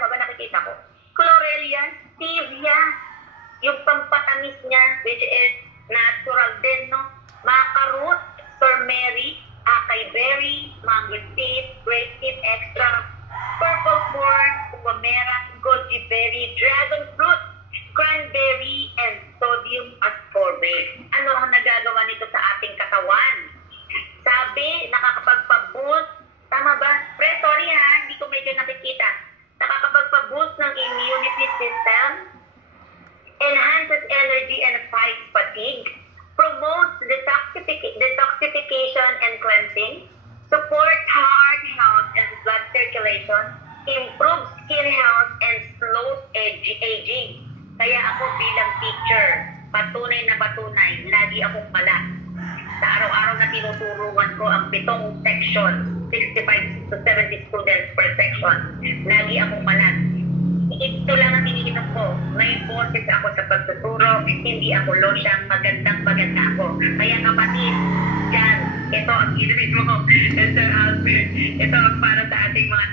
tama ba nakikita ko? Chlorella, stevia, yung pampatamis niya, which is natural din, no? Maca-root, turmeric, acai berry, mango seed, grape seed extra, purple corn, upamera, goji berry, dragon fruit, cranberry, and sodium ascorbate. Ano ang nagagawa nito sa ating katawan? Sabi, nakakapagpa-boost. Tama ba? Pre, sorry ha, hindi ko medyo nakikita. Nakakapagpa-boost ng immunity system, enhances energy and fights fatigue, promotes detoxification and cleansing, supports heart health and blood circulation, improves skin health, and slows aging. Kaya ako bilang teacher, patunay na patunay, lagi akong malat. Sa araw-araw na tinuturuan ko ang 7 section, 65 to 70 students per section, lagi akong malat. Ito lang ang iniinom ko. May boses ako sa pagtuturo, hindi ako losyang, maganda ako. Kaya kapatid, dyan, ito ang inumin mo. Ito ang para sa ating mga